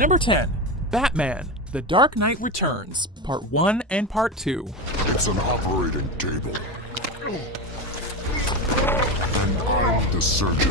Number 10. Batman: The Dark Knight Returns, Part 1 and Part 2. It's an operating table. And I'm the surgeon.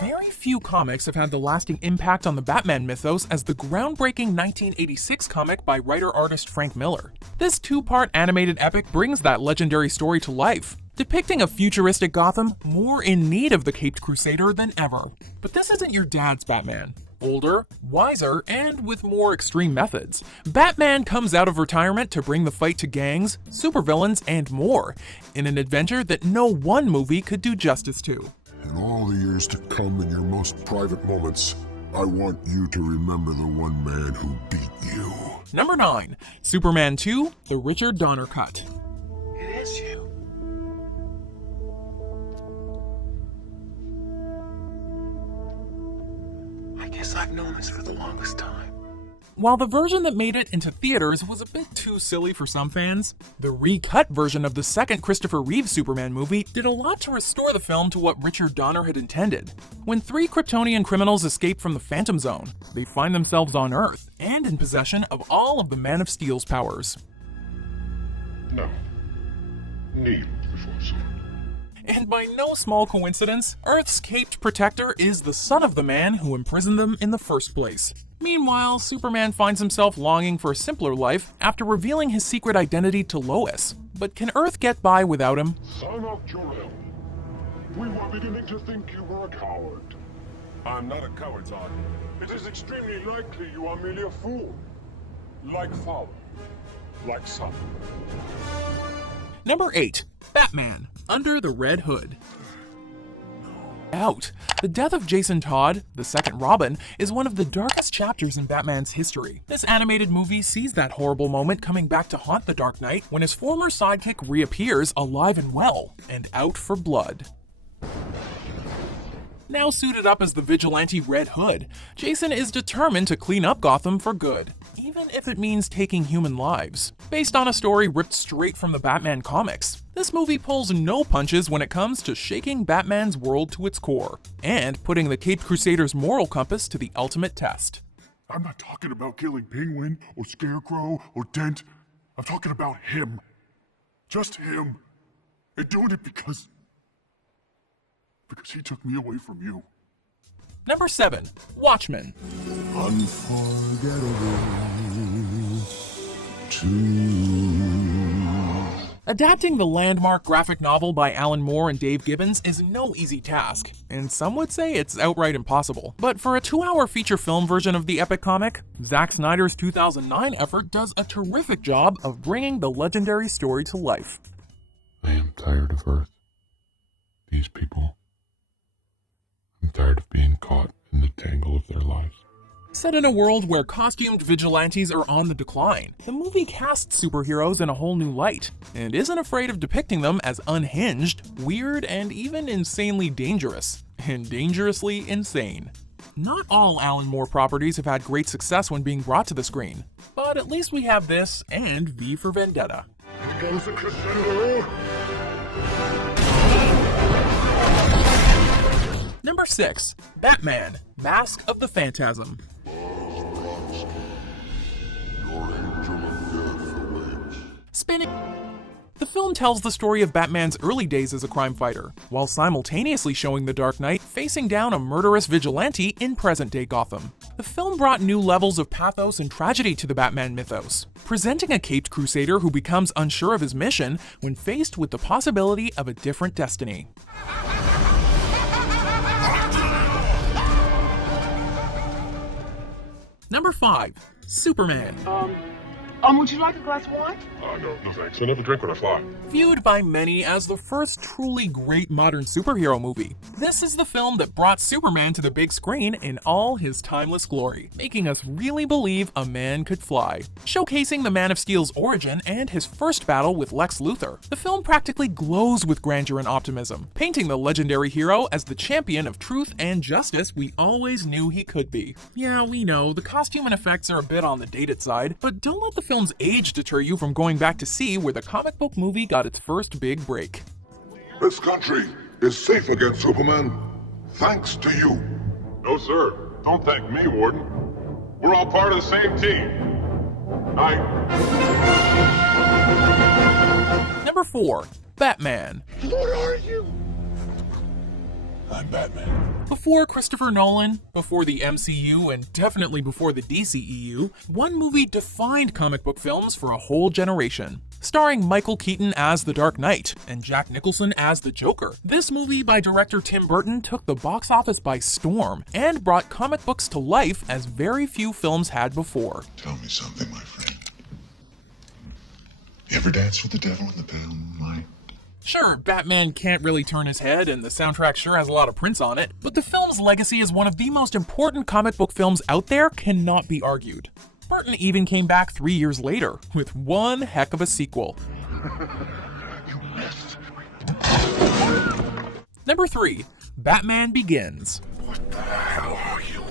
Very few comics have had the lasting impact on the Batman mythos as the groundbreaking 1986 comic by writer-artist Frank Miller. This two-part animated epic brings that legendary story to life, depicting a futuristic Gotham more in need of the Caped Crusader than ever. But this isn't your dad's Batman. Older, wiser, and with more extreme methods, Batman comes out of retirement to bring the fight to gangs, supervillains, and more, in an adventure that no one movie could do justice to. In all the years to come, in your most private moments, I want you to remember the one man who beat you. Number 9. Superman 2: The Richard Donner Cut. It is you. I guess I've known this for the longest time. While the version that made it into theaters was a bit too silly for some fans, the recut version of the second Christopher Reeve Superman movie did a lot to restore the film to what Richard Donner had intended. When 3 Kryptonian criminals escape from the Phantom Zone, they find themselves on Earth and in possession of all of the Man of Steel's powers. No. Kneel before sword. And by no small coincidence, Earth's caped protector is the son of the man who imprisoned them in the first place. Meanwhile, Superman finds himself longing for a simpler life after revealing his secret identity to Lois. But can Earth get by without him? Son of Jor-El, we were beginning to think you were a coward. I'm not a coward, Zod. It is extremely likely you are merely a fool. Like father. Like son. Number 8. Batman: Under the Red Hood. Out. The death of Jason Todd, the second Robin, is one of the darkest chapters in Batman's history. This animated movie sees that horrible moment coming back to haunt the Dark Knight when his former sidekick reappears alive and well, and out for blood. Now suited up as the vigilante Red Hood, Jason is determined to clean up Gotham for good, even if it means taking human lives. Based on a story ripped straight from the Batman comics, this movie pulls no punches when it comes to shaking Batman's world to its core, and putting the Caped Crusader's moral compass to the ultimate test. I'm not talking about killing Penguin, or Scarecrow, or Dent. I'm talking about him. Just him. And doing it because he took me away from you. Number 7. Watchmen. Unforgettable. Too. Adapting the landmark graphic novel by Alan Moore and Dave Gibbons is no easy task, and some would say it's outright impossible. But for a 2-hour feature film version of the epic comic, Zack Snyder's 2009 effort does a terrific job of bringing the legendary story to life. I am tired of Earth. These people. I'm tired of being caught in the tangle of their lives. Set in a world where costumed vigilantes are on the decline, the movie casts superheroes in a whole new light, and isn't afraid of depicting them as unhinged, weird, and even insanely dangerous. And dangerously insane. Not all Alan Moore properties have had great success when being brought to the screen, but at least we have this and V for Vendetta. Here comes the crescendo. Number 6. Batman: Mask of the Phantasm. Spinning. The film tells the story of Batman's early days as a crime fighter, while simultaneously showing the Dark Knight facing down a murderous vigilante in present-day Gotham. The film brought new levels of pathos and tragedy to the Batman mythos, presenting a caped crusader who becomes unsure of his mission when faced with the possibility of a different destiny. Number 5. Superman. Would you like a glass of wine? No thanks. I never drink when I fly. Viewed by many as the first truly great modern superhero movie, this is the film that brought Superman to the big screen in all his timeless glory, making us really believe a man could fly. Showcasing the Man of Steel's origin and his first battle with Lex Luthor, the film practically glows with grandeur and optimism, painting the legendary hero as the champion of truth and justice we always knew he could be. Yeah, we know, the costume and effects are a bit on the dated side, but don't let the film's age deter you from going back to see where the comic book movie got its first big break. This country is safe against Superman, thanks to you. No, sir. Don't thank me, Warden. We're all part of the same team. Number 4. Batman. What are you? I'm Batman. Before Christopher Nolan, before the MCU, and definitely before the DCEU, one movie defined comic book films for a whole generation. Starring Michael Keaton as the Dark Knight and Jack Nicholson as the Joker, this movie by director Tim Burton took the box office by storm and brought comic books to life as very few films had before. Tell me something, my friend. You ever dance with the devil in the pale moonlight? Sure, Batman can't really turn his head, and the soundtrack sure has a lot of Prince on it, but the film's legacy as one of the most important comic book films out there cannot be argued. Burton even came back 3 years later, with one heck of a sequel. You missed. Number 3. Batman Begins. What the hell are you?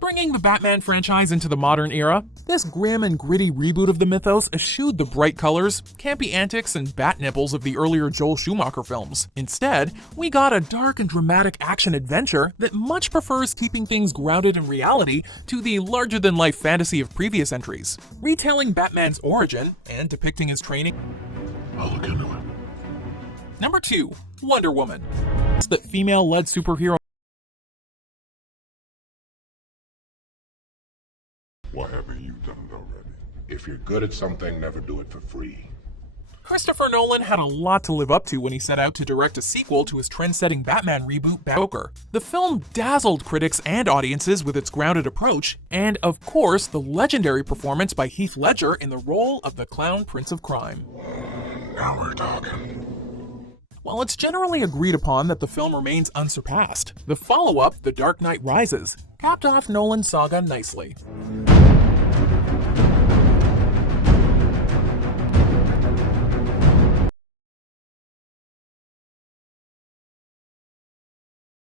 Bringing the Batman franchise into the modern era, this grim and gritty reboot of the mythos eschewed the bright colors, campy antics, and bat nipples of the earlier Joel Schumacher films. Instead, we got a dark and dramatic action-adventure that much prefers keeping things grounded in reality to the larger-than-life fantasy of previous entries. Retelling Batman's origin and depicting his training. I'll look into it. Number 2. Wonder Woman. That female-led superhero. Why haven't you done it already? If you're good at something, never do it for free. Christopher Nolan had a lot to live up to when he set out to direct a sequel to his trend-setting Batman reboot, Joker. The film dazzled critics and audiences with its grounded approach, and of course, the legendary performance by Heath Ledger in the role of the Clown Prince of Crime. Now we're talking. While it's generally agreed upon that the film remains unsurpassed, the follow-up, The Dark Knight Rises, capped off Nolan's saga nicely.